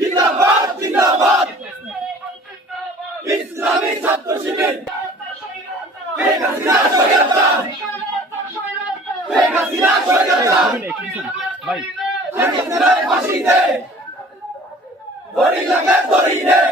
জিন্দাবাদ জিন্দাবাদ ইসলামী ছাত্র শিবির শেখ হাসিনা স্বৈরাচার শেখ হাসিনা স্বৈরাচার শেখ হাসিনার ফাঁসি দে দড়ি লাগে দড়ি দে